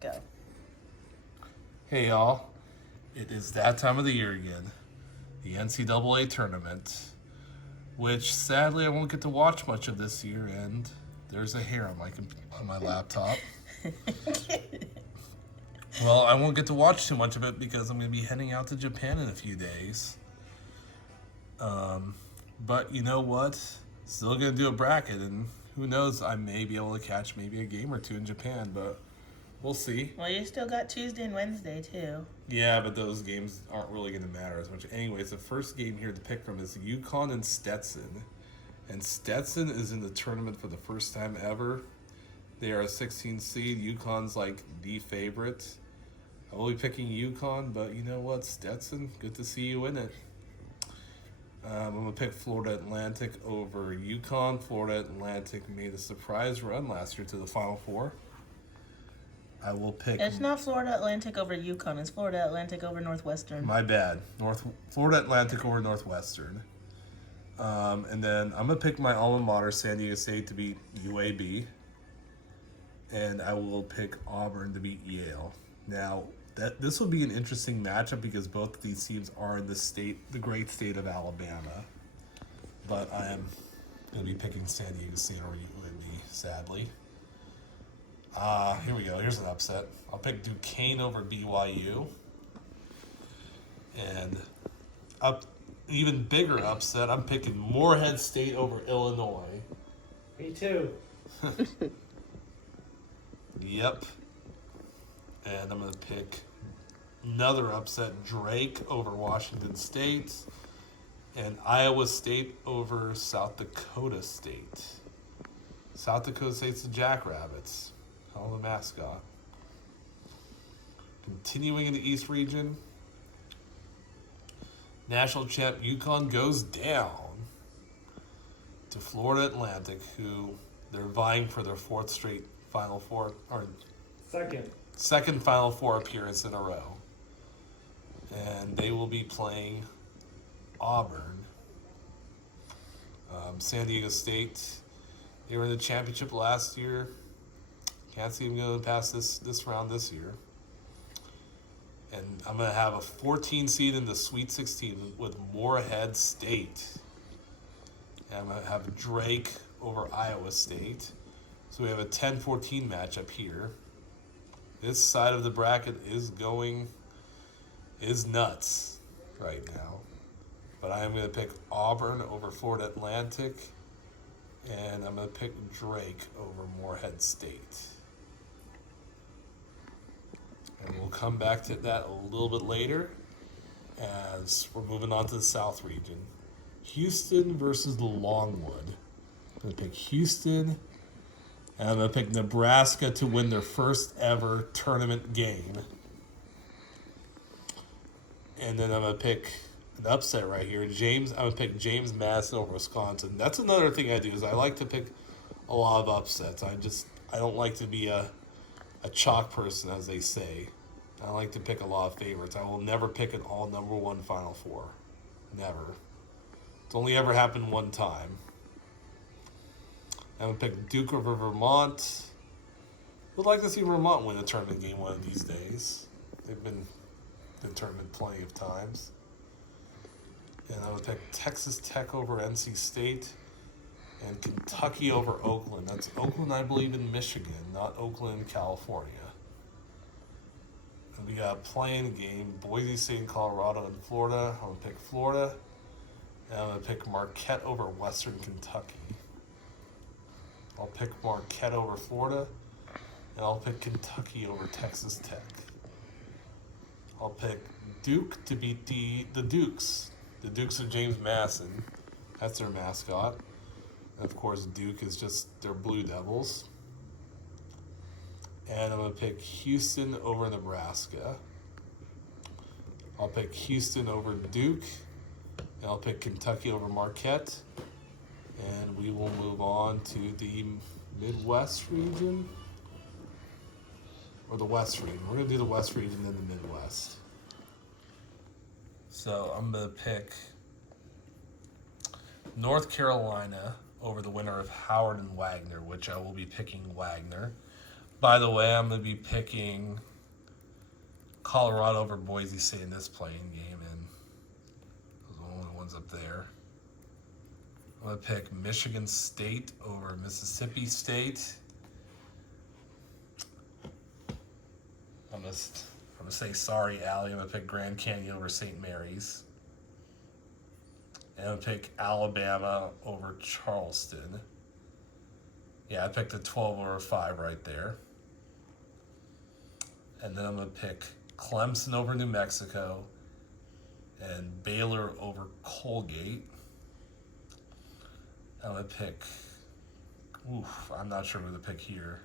Go. Hey y'all, it is that time of the year again, the NCAA tournament, which sadly I won't get to watch much of this year, and there's a hair on my laptop. Well, I won't get to watch too much of it because I'm going to be heading out to Japan in a few days. But you know what? Still going to do a bracket, and who knows, I may be able to catch maybe a game or two in Japan, but we'll see. Well, you still got Tuesday and Wednesday, too. Yeah, but those games aren't really going to matter as much. Anyways, the first game here to pick from is UConn and Stetson. And Stetson is in the tournament for the first time ever. They are a 16 seed. UConn's like the favorite. I will be picking UConn, but you know what? Stetson, good to see you in it. I'm going to pick Florida Atlantic over UConn. Florida Atlantic made a surprise run last year to the Final Four. I will pick. It's not Florida Atlantic over UConn. It's Florida Atlantic over Northwestern. My bad. Florida Atlantic over Northwestern. And then I'm going to pick my alma mater, San Diego State, to beat UAB. And I will pick Auburn to beat Yale. Now, this will be an interesting matchup because both of these teams are in the great state of Alabama. But I am going to be picking San Diego State over UAB, sadly. Here we go. Here's an upset. I'll pick Duquesne over BYU. And even bigger upset, I'm picking Morehead State over Illinois. Me too. Yep. And I'm going to pick another upset, Drake over Washington State. And Iowa State over South Dakota State. South Dakota State's the Jackrabbits. Call the mascot. Continuing in the East region, national champ UConn goes down to Florida Atlantic, who they're vying for their fourth straight Final Four, or second Final Four appearance in a row. And they will be playing Auburn. San Diego State, they were in the championship last year. Can't see them going past this round this year. And I'm going to have a 14 seed in the Sweet 16 with Morehead State. And I'm going to have Drake over Iowa State. So we have a 10-14 matchup here. This side of the bracket is nuts right now. But I am going to pick Auburn over Florida Atlantic. And I'm going to pick Drake over Morehead State. And we'll come back to that a little bit later as we're moving on to the South region. Houston versus Longwood. I'm going to pick Houston, and I'm going to pick Nebraska to win their first ever tournament game. And then I'm going to pick an upset right here. I'm going to pick James Madison over Wisconsin. That's another thing I do is I like to pick a lot of upsets. I don't like to be a chalk person, as they say. I like to pick a lot of favorites. I will never pick an all number one Final Four. Never. It's only ever happened one time. I'm going to pick Duke over Vermont. Would like to see Vermont win a tournament game one of these days. They've been in the tournament plenty of times. And I'm going to pick Texas Tech over NC State. And Kentucky over Oakland. That's Oakland, I believe, in Michigan, not Oakland, California. And we got a playing game, Boise State, Colorado, and Florida. I'm going to pick Florida. And I'm going to pick Marquette over Western Kentucky. I'll pick Marquette over Florida. And I'll pick Kentucky over Texas Tech. I'll pick Duke to beat the Dukes. The Dukes of James Madison. That's their mascot. And of course, Duke is just their Blue Devils. And I'm going to pick Houston over Nebraska. I'll pick Houston over Duke. And I'll pick Kentucky over Marquette. And we will move on to the Midwest region. Or the West region. We're going to do the West region and the Midwest. So I'm going to pick North Carolina over the winner of Howard and Wagner, which I will be picking Wagner. By the way, I'm going to be picking Colorado over Boise State in this playing game, and those are the only ones up there. I'm going to pick Michigan State over Mississippi State. I'm going to say sorry, Allie. I'm going to pick Grand Canyon over St. Mary's. And I'm going to pick Alabama over Charleston. Yeah, I picked a 12 over 5 right there. And then I'm going to pick Clemson over New Mexico and Baylor over Colgate. I'm going to pick, I'm not sure who to pick here.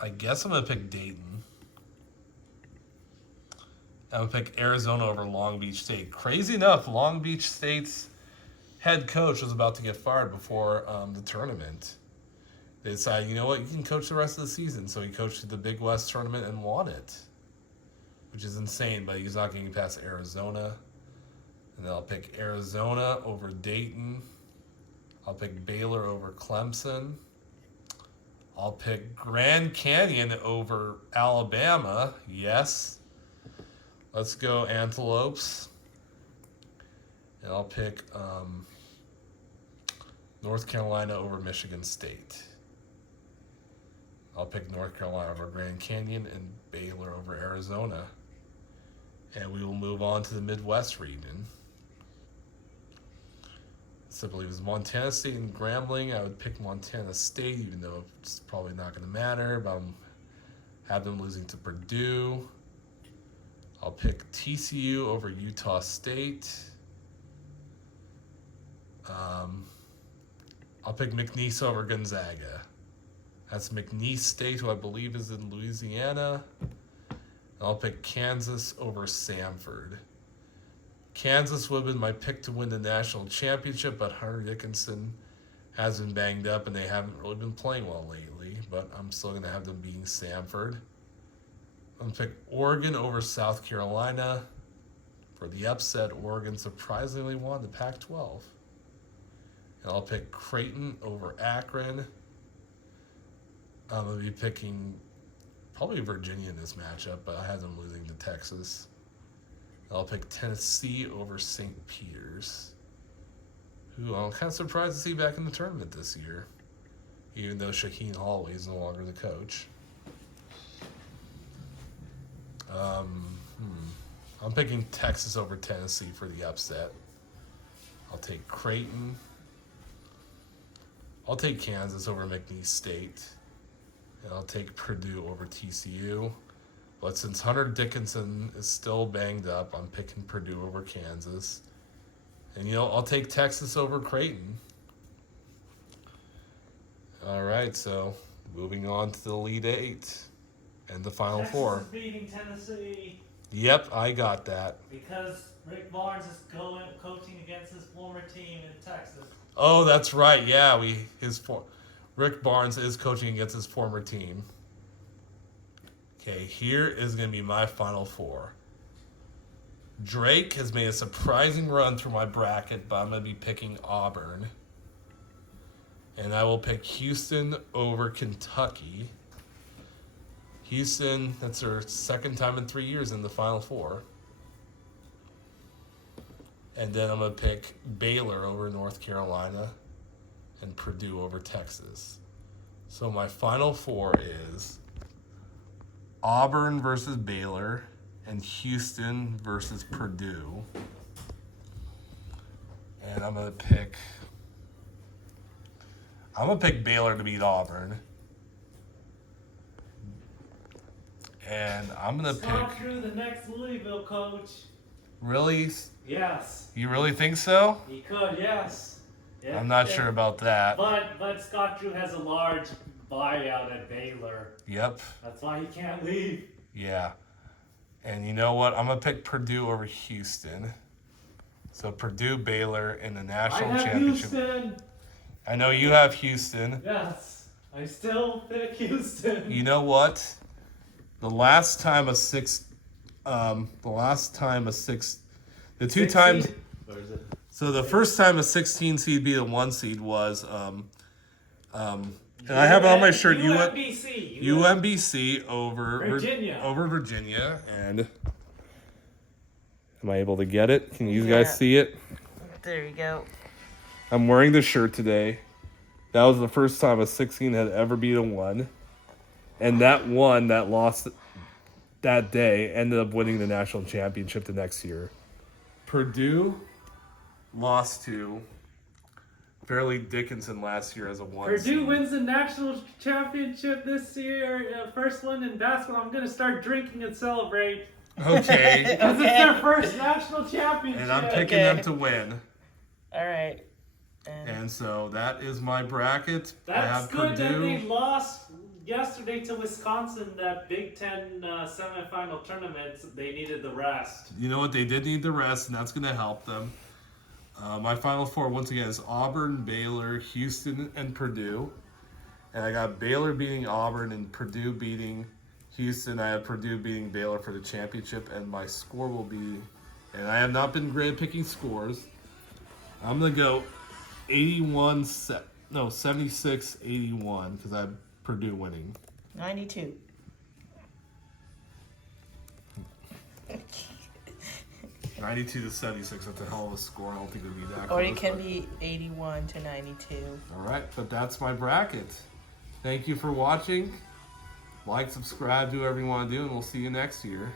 I guess I'm going to pick Dayton. I'm going to pick Arizona over Long Beach State. Crazy enough, Long Beach State's head coach was about to get fired before the tournament. They decided, you know what, you can coach the rest of the season. So he coached the Big West tournament and won it, which is insane, but he's not getting past Arizona. And then I'll pick Arizona over Dayton. I'll pick Baylor over Clemson. I'll pick Grand Canyon over Alabama. Yes. Let's go Antelopes. And I'll pick North Carolina over Michigan State. I'll pick North Carolina over Grand Canyon and Baylor over Arizona. And we will move on to the Midwest region. So I believe it was Montana State and Grambling. I would pick Montana State, even though it's probably not going to matter. But I'll have them losing to Purdue. I'll pick TCU over Utah State. I'll pick McNeese over Gonzaga. That's McNeese State, who I believe is in Louisiana. And I'll pick Kansas over Samford. Kansas would have been my pick to win the national championship, but Hunter Dickinson has been banged up and they haven't really been playing well lately. But I'm still going to have them beating Samford. I'm going to pick Oregon over South Carolina. For the upset, Oregon surprisingly won the Pac-12. And I'll pick Creighton over Akron. I'm going to be picking probably Virginia in this matchup, but I have them losing to Texas. I'll pick Tennessee over St. Peter's, who I'm kind of surprised to see back in the tournament this year, even though Shaheen Holloway is no longer the coach. I'm picking Texas over Tennessee for the upset. I'll take Creighton. I'll take Kansas over McNeese State. And I'll take Purdue over TCU. But since Hunter Dickinson is still banged up, I'm picking Purdue over Kansas. And, I'll take Texas over Creighton. All right, so moving on to the Elite Eight and the Final Four. Texas is beating Tennessee. Yep, I got that. Because Rick Barnes is coaching against his former team in Texas. Oh, that's right. Yeah, Rick Barnes is coaching against his former team. Okay, here is going to be my Final Four. Drake has made a surprising run through my bracket, but I'm going to be picking Auburn. And I will pick Houston over Kentucky. Houston, that's their second time in 3 years in the Final Four. And then I'm going to pick Baylor over North Carolina and Purdue over Texas. So my Final Four is Auburn versus Baylor and Houston versus Purdue. And I'm going to pick Baylor to beat Auburn. And I'm going to pick... Scott Drew, the next Louisville coach. Really? Yes. You really think so? He could, yes. I'm not sure about that. But Scott Drew has a large buyout at Baylor. Yep. That's why he can't leave. Yeah. And you know what? I'm going to pick Purdue over Houston. So Purdue, Baylor in the national championship. Houston. I know you have Houston. Yes. I still pick Houston. You know what? The Or is it? So the first time a 16 seed beat a 1 seed was, and I have it on my shirt, UMBC over Virginia. And am I able to get it? Can you guys see it? There you go. I'm wearing the shirt today. That was the first time a 16 had ever beat a 1. And that one that lost that day ended up winning the national championship the next year. Purdue lost to Fairleigh Dickinson last year as a 1 Purdue seed. wins the national championship this year, first one in basketball. I'm going to start drinking and celebrate. Okay. Because it's their first national championship. And I'm picking them to win. All right. And so that is my bracket. I That's have good that Purdue. they lost yesterday to Wisconsin, that Big Ten semifinal tournament. They needed the rest. You know what? They did need the rest, and that's going to help them. My final four, once again, is Auburn, Baylor, Houston, and Purdue. And I got Baylor beating Auburn and Purdue beating Houston. I have Purdue beating Baylor for the championship, and my score will be, and I have not been great at picking scores. I'm going to go 76-81 because I have Purdue winning. 92. $92 to $76. That's a hell of a score. I don't think it would be that Or close, it can but- be 81 to 92. All right, but that's my bracket. Thank you for watching. Like, subscribe, do whatever you want to do, and we'll see you next year.